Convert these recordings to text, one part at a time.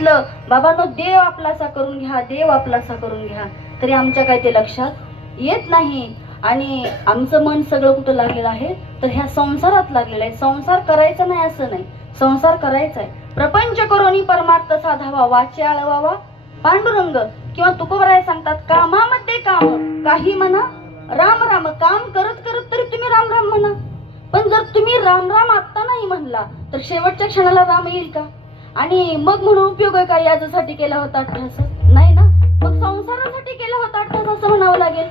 म्हटलं बाबांनो देव आपलासा करून घ्या देव आपलासा करून घ्या. तरी आमच्या काय ते लक्षात येत नाही. आणि आमचं मन सगळं कुठं लागलेलं आहे? तर ह्या संसारात लागलेलं आहे. संसार करायचा नाही असं नाही. संसार करायचा आहे. प्रपंच करोनी परमार्थ साधावा वाचे आळवावा. पांडुरंग किंवा तुकोबराय सांगतात कामामध्ये काम काही म्हणा राम राम काम करत करत तरी तुम्ही राम राम म्हणा. पण जर तुम्ही राम राम आत्ता नाही म्हणला तर शेवटच्या क्षणाला राम येईल का? आणि मग म्हणून उपयोग आहे का याच्यासाठी केला होता अठ्ठास नाही ना? मग संसारासाठी केला होता अठ्ठास असं म्हणावं लागेल.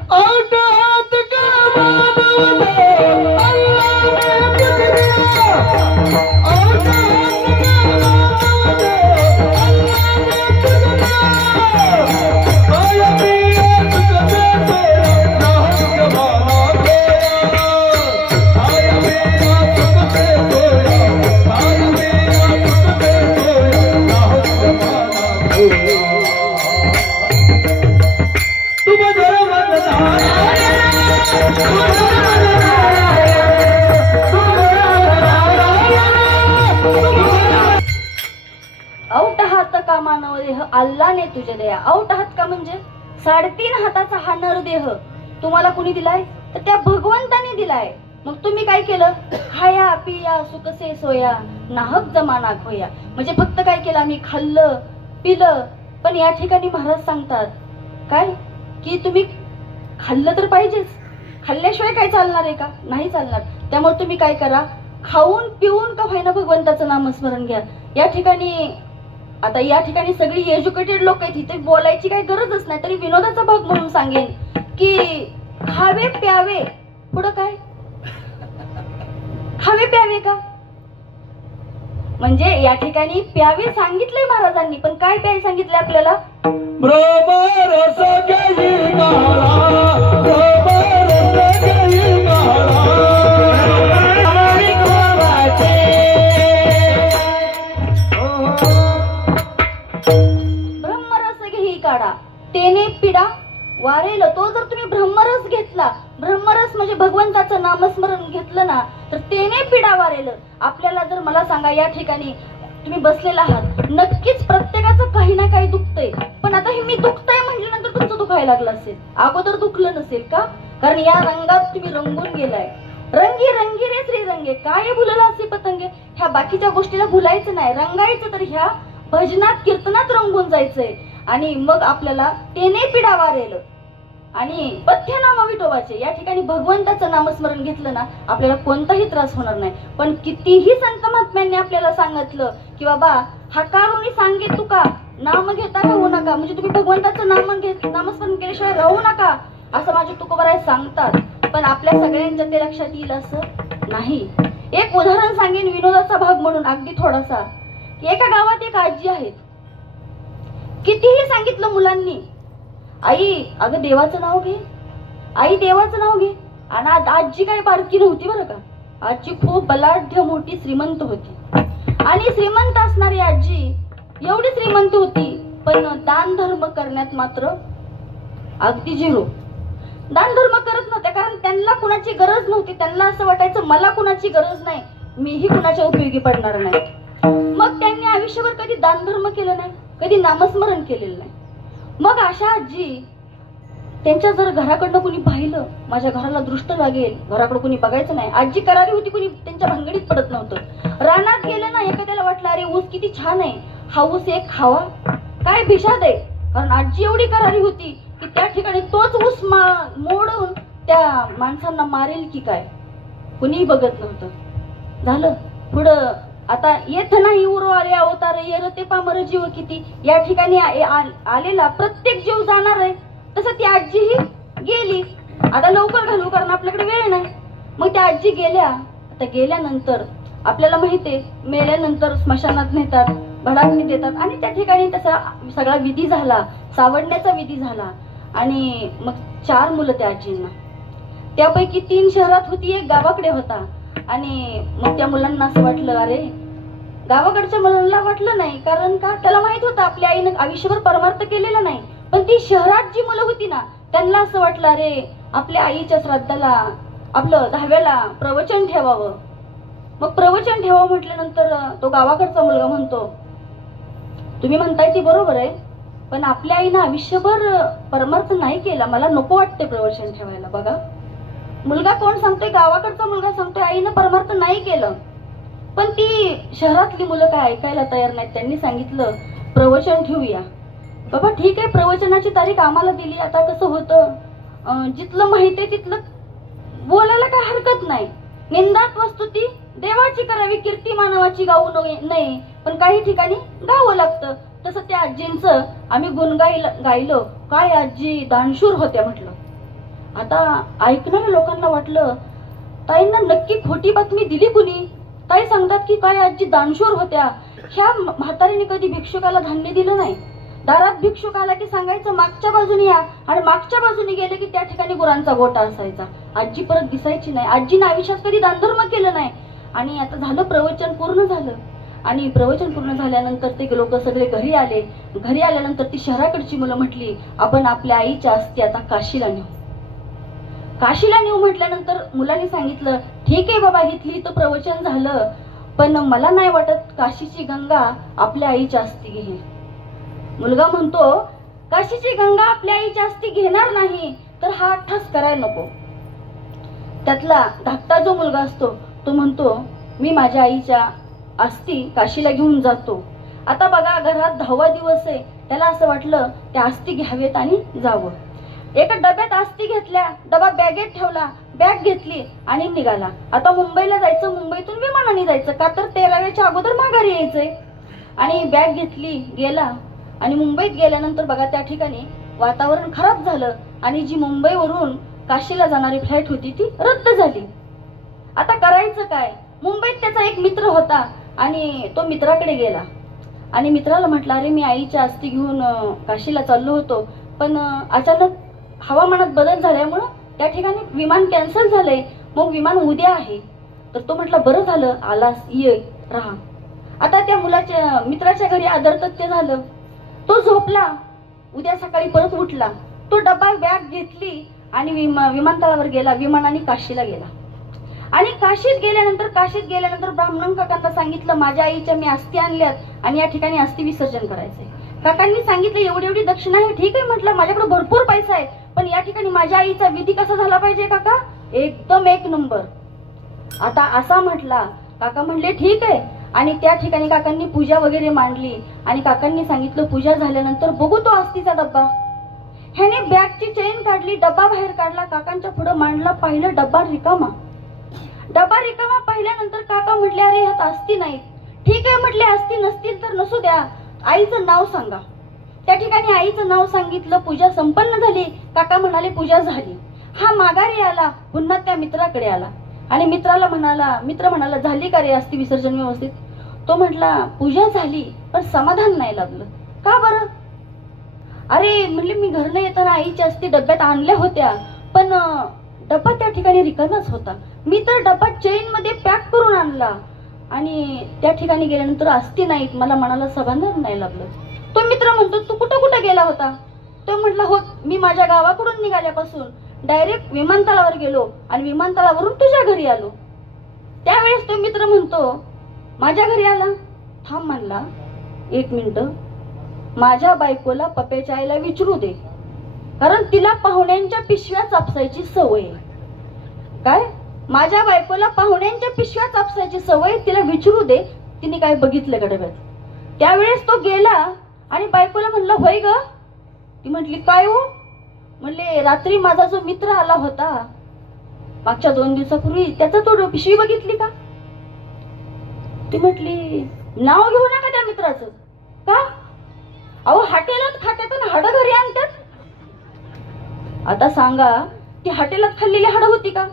हात कामा मानव देह अल्लाने तुझे दया औट आहात का म्हणजे? साडेतीन हाताचा हा नरदेह तुम्हाला कुणी दिलाय? तर त्या भगवंताने दिलाय. मग तुम्ही काय केलं? खाया पिया सुकसे सोया नाहक जमाना खोया. म्हणजे फक्त काय केलं? आम्ही खाल्लं पिलं. पण या ठिकाणी महाराज सांगतात काय? की तुम्ही खाल्लं तर पाहिजेच. खाल्ल्याशिवाय काय चालणार आहे का? नाही चालणार. त्यामुळे तुम्ही काय करा? खाऊन पिऊन का व्हायना भगवंताचं नामस्मरण घ्या. या ठिकाणी आता या ठिकाणी सगळी एज्युकेटेड लोक आहेत इथे बोलायची काही गरजच नाही तरी विनोदाचा भाग म्हणून सांगेन की हवे प्यावे. पुढं काय? खावे प्यावे का? म्हणजे या ठिकाणी प्यावे सांगितलंय महाराजांनी पण काय प्यावे सांगितलंय आपल्याला? सांगा या ठिकाणी तुम्ही बसलेला आहात. नक्कीच प्रत्येकाचं काही ना काही दुखतंय. पण आता हे मी दुखतंय म्हटल्यानंतर तुमचं दुखायला लागलं असेल. अगोदर दुखलं नसेल का? कारण या रंगात तुम्ही रंगून गेलाय. रंगी रंगी रे श्री रंगे. काय भुलला असे पतंगे? ह्या बाकीच्या गोष्टीला भुलायचं नाही. रंगायचं तर ह्या भजनात कीर्तनात रंगून जायचंय. आणि मग आपल्याला तेने पिडा वारेल आणि पथ्य नाम विठोबाचे. या ठिकाणी भगवंताचं नामस्मरण घेतलं ना आपल्याला कोणताही त्रास होणार नाही. पण कितीही संत महात्म्यांनी आपल्याला सांगितलं की बाबा हा कारुणी सांगे तुका नाम घेता राहू नका? म्हणजे तुम्ही भगवंताचं नाम घेत नामस्मरण केल्याशिवाय राहू नका असं माझे तुकोबराय सांगतात. पण आपल्या सगळ्यांच्या ते लक्षात येईल असं नाही. एक उदाहरण सांगेन विनोदाचा भाग म्हणून अगदी थोडासा. एका गावात एक आजी आहेत. कितीही सांगितलं मुलांनी आई अगं देवाचं नाव घे. आई देवाचं नाव घे. आणि आज आजी काही बारकी नव्हती बरं का? आजी खूप बलाढ्य मोठी श्रीमंत होती. आणि श्रीमंत असणारी आजी एवढी श्रीमंत होती पण दान धर्म करण्यात मात्र अगदी झिरो. दान धर्म करत नव्हत्या कारण त्यांना कुणाची गरज नव्हती. त्यांना असं वाटायचं मला कुणाची गरज नाही. मीही कुणाच्या उपयोगी पडणार नाही. मग त्यांनी आयुष्यभर कधी दान धर्म केलं नाही? कधी नामस्मरण केलेलं नाही? मग अशा आजी त्यांच्या जर घराकडनं कुणी पाहिलं माझ्या घराला दृष्ट लागेल. घराकडे कुणी बघायचं नाही. आजी करारी होती कुणी त्यांच्या भानगडीत पडत नव्हतं. रानात गेलं ना एखाद्याला वाटलं अरे ऊस किती छान आहे. हा ऊस एक खावा. काय भिषाद आहे? कारण आजी एवढी करारी होती की त्या ठिकाणी तोच ऊस मा मोडून त्या माणसांना मारेल की काय? कुणीही बघत नव्हतं. झालं. पुढं आता येथ नाही उरो आले अवतार येर ते पामर जीव किती? या ठिकाणी आलेला प्रत्येक जीव जाणार आहे. तसं ती आजीही गेली. आता लवकर घालू कारण आपल्याकडे वेळ नाही. मग त्या आजी गेल्या. आता गेल्यानंतर आपल्याला माहितीये मेल्यानंतर स्मशानात नेतात भडाकणी देतात. आणि त्या ठिकाणी तसा सगळा विधी झाला. सावडण्याचा विधी झाला. आणि मग चार मुलं त्या आजींना. त्यापैकी तीन शहरात होती एक गावाकडे होता. आणि मग त्या मुलांना असं वाटलं अरे गावाकडच्या मुलांना वाटलं नाही कारण का? त्याला माहीत होतं आपल्या आईनं आयुष्यभर परमार्थ केलेला नाही. पण ती शहरात जी मुलं होती ना त्यांना असं वाटलं अरे आपल्या आईच्या श्राद्धाला आपलं दहाव्याला प्रवचन ठेवावं. मग प्रवचन ठेवावं म्हटल्यानंतर तो गावाकडचा मुलगा म्हणतो तुम्ही म्हणताय ती बरोबर आहे पण आपल्या आईनं आयुष्यभर परमार्थ नाही केला. मला नको वाटते प्रवचन ठेवायला. बघा. मुलगा कोण सांगतोय? गावाकडचा मुलगा सांगतोय आईनं परमार्थ नाही केलं. पण ती शहरातली मुलं काय ऐकायला तयार नाहीत? त्यांनी सांगितलं प्रवचन ठेवूया. बाबा ठीक आहे प्रवचनाची तारीख आम्हाला दिली. आता कसं होतं? जिथलं माहिती आहे तिथलं बोलायला काय हरकत नाही. निंदात वस्तू ती देवाची करावी कीर्ती मानवाची गाऊ नये नाही. पण काही ठिकाणी गावं लागतं. तसं त्या आजींचं आम्ही गुण गायलो. काय आजी दानशूर होत्या म्हटलं. आता ऐकणाऱ्या लोकांना वाटलं ताईंना नक्की खोटी बातमी दिली कुणी? ताई सांगतात की काय आजी दानशूर होत्या. ह्या म्हातारीने कधी भिक्षुकाला धान्य दिलं नाही. दारात भिक्षुक आला की सांगायचं मागच्या बाजूने या. आणि मागच्या बाजूने गेले की त्या ठिकाणी गुरांचा गोटा असायचा. आजी परत दिसायची नाही. आजीनं आयुष्यात कधी दानधर्म केलं नाही. आणि आता झालं प्रवचन पूर्ण झालं. आणि प्रवचन पूर्ण झाल्यानंतर ते लोक सगळे घरी आले. घरी आल्यानंतर ती शहराकडची मुलं म्हटली आपण आपल्या आईच्या असते आता काशीला नेऊ. काशीला नेऊ म्हटल्यानंतर मुलांनी सांगितलं ठीक आहे बाबा इथली तर प्रवचन झालं पण मला नाही वाटत काशीची गंगा आपल्या आईच्या असती घेईल. मुलगा म्हणतो काशीची गंगा आपल्या आईच्या असती घेणार नाही तर हा अठ्ठास करायला नको. त्यातला धाकटा जो मुलगा असतो तो म्हणतो मी माझ्या आईच्या अस्थी काशीला घेऊन जातो. आता बघा घरात दहावा दिवस आहे त्याला असं वाटलं त्या अस्थी घ्यावेत आणि जावं. एका डब्यात आस्ती घेतल्या डबा बॅगेत ठेवला बॅग घेतली आणि निघाला. आता मुंबईला जायचं मुंबईतून विमानाने जायचं का? तर तेराव्याच्या अगोदर माघारी यायचंय. आणि बॅग घेतली गेला. आणि मुंबईत गेल्यानंतर बघा त्या ठिकाणी वातावरण खराब झालं आणि जी मुंबईवरून काशीला जाणारी फ्लाईट होती ती रद्द झाली. आता करायचं काय? मुंबईत त्याचा एक मित्र होता आणि तो मित्राकडे गेला. आणि मित्राला म्हटलं अरे मी आईच्या अस्थी घेऊन काशीला चाललो होतो. पण अचानक हवामानात बदल झाल्यामुळं त्या ठिकाणी विमान कॅन्सल झालंय. मग विमान उद्या आहे. तर तो म्हटला बरं झालं आलास ये राहा. आता त्या मुलाच्या मित्राच्या घरी आदरतत्य झालं. तो झोपला. उद्या सकाळी परत उठला. तो डबा बॅग घेतली आणि विमा विमानतळावर गेला. विमानाने काशीला गेला. आणि काशीत गेल्यानंतर काशीत गेल्यानंतर ब्राह्मण काकांना सांगितलं माझ्या आईच्या मी अस्थी आणल्यात आणि या ठिकाणी अस्थी विसर्जन करायचंय. काकांनी सांगितलं एवढी एवढी दक्षिणा आहे. ठीक आहे म्हटलं माझ्याकडे भरपूर पैसा आहे. पण या ठिकाणी माझ्या आईचा विधी कसा झाला पाहिजे काका? एकदम एक नंबर. आता असा म्हटला काका म्हणले ठीक आहे. आणि त्या ठिकाणी काकांनी पूजा वगैरे मांडली आणि काकांनी सांगितलं पूजा झाल्यानंतर बघू तो आस्तीचा डब्बा. ह्याने बॅगची चेन काढली डब्बा बाहेर काढला काकांच्या पुढे मांडला पाहिलं डब्बा रिकामा. डब्बा रिकामा पाहिल्यानंतर काका म्हटले अरे ह्यात अस्ती नाही ठीक आहे म्हटले आस्ती नसतील तर नसू द्या. आईचं नाव सांगा. त्या ठिकाणी आईचं नाव सांगितलं पूजा संपन्न झाली. काका म्हणाले पूजा झाली. हा माघारी आला पुन्हा त्या मित्राकडे आला. आणि मित्राला म्हणाला मित्र म्हणाला झाली का रे असती विसर्जन व्यवस्थित? तो म्हटला पूजा झाली पण समाधान नाही लागलं. का बरं? अरे म्हणले मी घरनं येताना आईच्या अस्थी डब्यात आणल्या होत्या पण डब्बा त्या ठिकाणी रिकामाच होता. मी तर डब्बा चेन मध्ये पॅक करून आणला आणि त्या ठिकाणी गेल्यानंतर अस्थी नाहीत मला मनाला समाधान नाही लागलं. तो मित्र म्हणतो तू कुठं कुठं गेला होता? तो म्हटला हो मी माझ्या गावाकडून निघाल्यापासून डायरेक्ट विमानतळावर गेलो आणि विमानतळावरून तुझ्या घरी आलो. त्यावेळेस तो मित्र म्हणतो माझ्या घरी आला. थांब म्हणला एक मिनिट. माझ्या बायकोला पप्याच्या आईला विचारू दे. कारण तिला पाहुण्यांच्या पिशव्या चापसायची सवय काय? माझ्या बायकोला पाहुण्यांच्या पिशव्या चापसायची सवय? तिला विचारू दे. तिने काय बघितलं गडब्यात त्यावेळेस तो गेला आणि बायकोला म्हणलं होय ग. ती म्हटली काय हो? म्हणले रात्री माझा जो मित्र आला होता मागच्या दोन दिवसापूर्वी त्याचा तो पिशवी बघितली का? ती म्हटली नाव घेऊ नका त्या मित्राचं. का? अहो हॉटेलात खात्यातून हाडं घरी आणतात. आता सांगा ती हॉटेलात खाल्लेली हाडं होती का?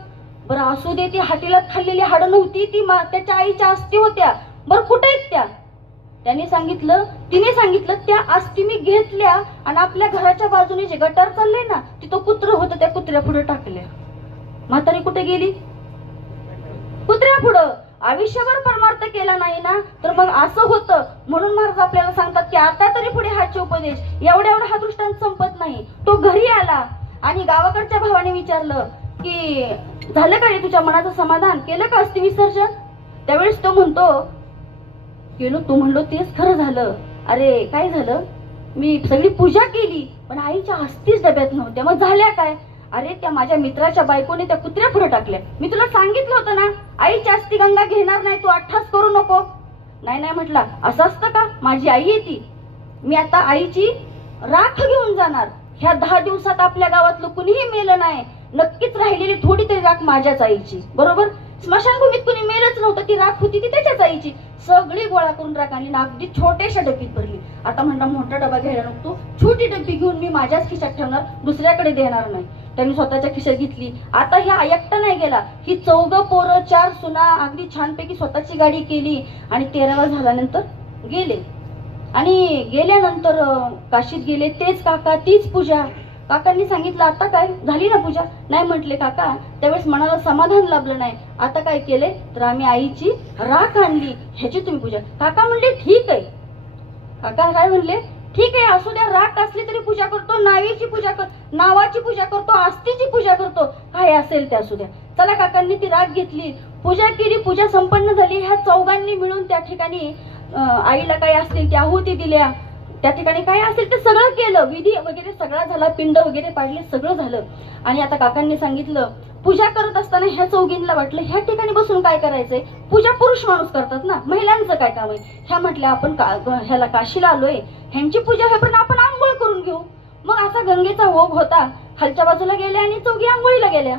बरं असू दे ती हॉटेलात खाल्लेली हाडं नव्हती. ती मा- त्याच्या आईच्या अस्थी होत्या. बरं कुठे आहेत त्या? त्याने सांगितलं तिने सांगितलं त्या अस्थी मी घेतल्या आणि आपल्या घराच्या बाजूने जे गटार चालले ना तिथं कुत्र होतं त्या कुत्र्या पुढे टाकल्या. म्हातारी कुठे गेली? कुत्र्या पुढं. आयुष्यभर परमार्थ केला नाही ना तर मग असं होतं. म्हणून महाराज आपल्याला सांगतात की आता तरी पुढे हाचे उपदेश. एवढ्या एवढा हा दृष्टांत संपत नाही. तो घरी आला आणि गावाकडच्या भावाने विचारलं की झालं का रे तुझ्या मनाचं समाधान? केलं का अस्थि विसर्जन? त्यावेळेस तो म्हणतो केलो तू म्हणलो तेच खरं झालं. अरे काय झालं? मी सगळी पूजा केली पण आईच्या हस्तीच डब्यात नव्हत्या. मग झाल्या काय? अरे त्या माझ्या मित्राच्या बायकोने त्या कुत्र्या पुढे टाकल्या. मी तुला सांगितलं होतं ना आईची अस्ती गंगा घेणार नाही तू अठ्ठास करू नको. नाही नाही म्हटला. असं असतं का? माझी आई येते. मी आता आईची राख घेऊन जाणार. ह्या दहा दिवसात आपल्या गावातलं कुणीही मेलं नाही. नक्कीच राहिलेली थोडी तरी राख माझ्याच आईची. बरोबर? स्मशानभूमीत कुणी मेलच नव्हतं ती राख होती ती त्याच्याच आईची. सगळी गोळा करून राख आणली आणि अगदी छोट्याशा डबीत भरली. आता म्हणला मोठा डबा घ्यायला नको छोटी डबी घेऊन मी माझ्याच खिशात ठेवणार दुसऱ्याकडे देणार नाही. त्यांनी स्वतःच्या खिशात घेतली. आता ह्या एकटा नाही गेला. ही चौघ पोरं चार सुना अगदी छानपैकी स्वतःची गाडी केली आणि तेरावा झाल्यानंतर गेले. आणि गेल्यानंतर काशीत गेले. तेच काका तीच पूजा. काकांनी सांगितलं आता काय? झाली ना पूजा? नाही म्हटले काका त्यावेळेस मनाला समाधान लाभलं नाही. आता काय केले? तर आम्ही आईची राख आणली. ह्याची तुम्ही पूजा. काका म्हणले ठीक आहे. काका काय म्हणले ठीक आहे असू द्या राख असली तरी पूजा करतो नावीची पूजा कर नावाची पूजा करतो आस्तीची पूजा करतो. काय असेल ते असू द्या. चला काकांनी ती राख घेतली. पूजा केली पूजा संपन्न झाली. ह्या चौघांनी मिळून त्या ठिकाणी आईला काय असतील त्या आहुती दिल्या. त्या ठिकाणी काय असेल ते सगळं केलं. विधी वगैरे सगळा झाला पिंड वगैरे पाडले सगळं झालं. आणि आता काकांनी सांगितलं पूजा करत असताना ह्या चौघींना वाटलं ह्या ठिकाणी बसून काय करायचंय? पूजा पुरुष माणूस करतात ना महिलांचं काय काम आहे? ह्या म्हटल्या आपण का ह्याला काशीला आलोय. ह्यांची पूजा हे पण आपण आंघोळ करून घेऊ. मग असा गंगेचा ओघ होता. खालच्या बाजूला गेल्या आणि चौघी आंघोळीला गेल्या.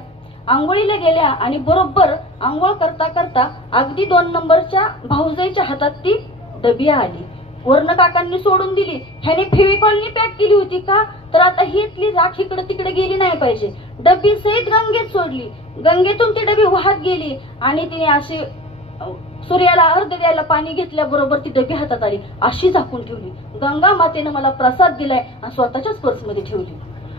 आंघोळीला गेल्या आणि बरोबर आंघोळ करता करता अगदी दोन नंबरच्या भाऊजाईच्या हातात ती डबिया आली. वर्ण काकांनी सोडून दिली. ह्याने फेविकॉलनी पॅक केली होती का? तर आता ही इथली राख इकडे तिकडे गेली नाही पाहिजे. डबी सहित गंगेत सोडली. गंगेतून ती डबी वाहत गेली आणि तिने अशी सूर्याला अर्ध द्यायला पाणी घेतल्याबरोबर ती डबी हातात आली. अशी झाकून ठेवली. गंगा मातेनं मला प्रसाद दिलाय आणि स्वतःच्याच पर्समध्ये ठेवली.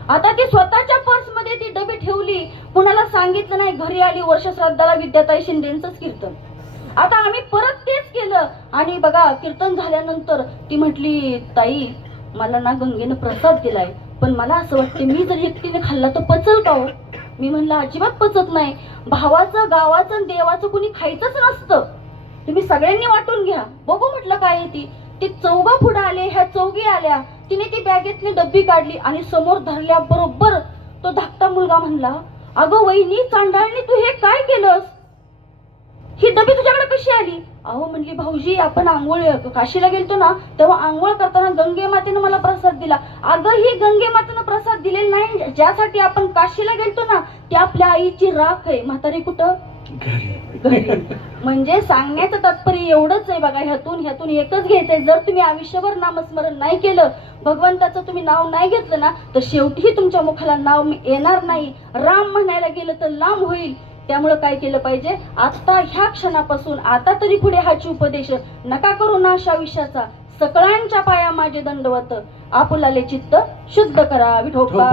आता ती स्वतःच्या पर्समध्ये ती डबी ठेवली. कुणाला सांगितलं नाही घरी आली वर्षश्राद्धाला विद्याताई शिंदेच कीर्तन. आता आम्ही परत तेच केलं. आणि बघा कीर्तन झाल्यानंतर ती म्हटली ताई मला ना गंगेनं प्रसाद दिलाय. पण मला असं वाटते मी जर एकटीने खाल्ला तर पचल का हो? मी म्हणलं अजिबात पचत नाही. भावाचं गावाचं आणि देवाचं कुणी खायचंच नसतं. तुम्ही सगळ्यांनी वाटून घ्या. बघू म्हटलं काय ती. ते चौघा पुढे आले ह्या चौघी आल्या. तिने ती बॅगेतली डब्बी काढली आणि समोर धरल्या बरोबर तो धाकटा मुलगा म्हणला अगं वहिनी चांडाळणी तू हे काय केलंस? ही डबी तुझ्याकडे कशी आली? अहो म्हणली भाऊजी आपण आंघोळ काशीला गेलतो ना तेव्हा आंघोळ करताना गंगे मातेनं मला प्रसाद दिला. अगं ही गंगे मातेनं प्रसाद दिलेला नाही ज्यासाठी आपण काशीला गेलतो ना ती आपल्या आईची राख आहे. म्हातारी कुठं? घरी. म्हणजे सांगण्याचं तात्पर्य एवढंच आहे बघा ह्यातून ह्यातून एकच घ्यायचंय. जर तुम्ही आयुष्यभर नामस्मरण नाही केलं भगवंताचं तुम्ही नाव नाही घेतलं ना तर शेवटीही तुमच्या मुखाला नाव येणार नाही. राम म्हणायला गेलं तर लांब होईल. त्यामुळं काय केलं पाहिजे? आता ह्या क्षणापासून आता तरी पुढे हाची उपदेश नका करू ना अशा विषयाचा. सकळांच्या पाया माझे दंडवत आपुलाले चित्त शुद्ध करा विठोबा.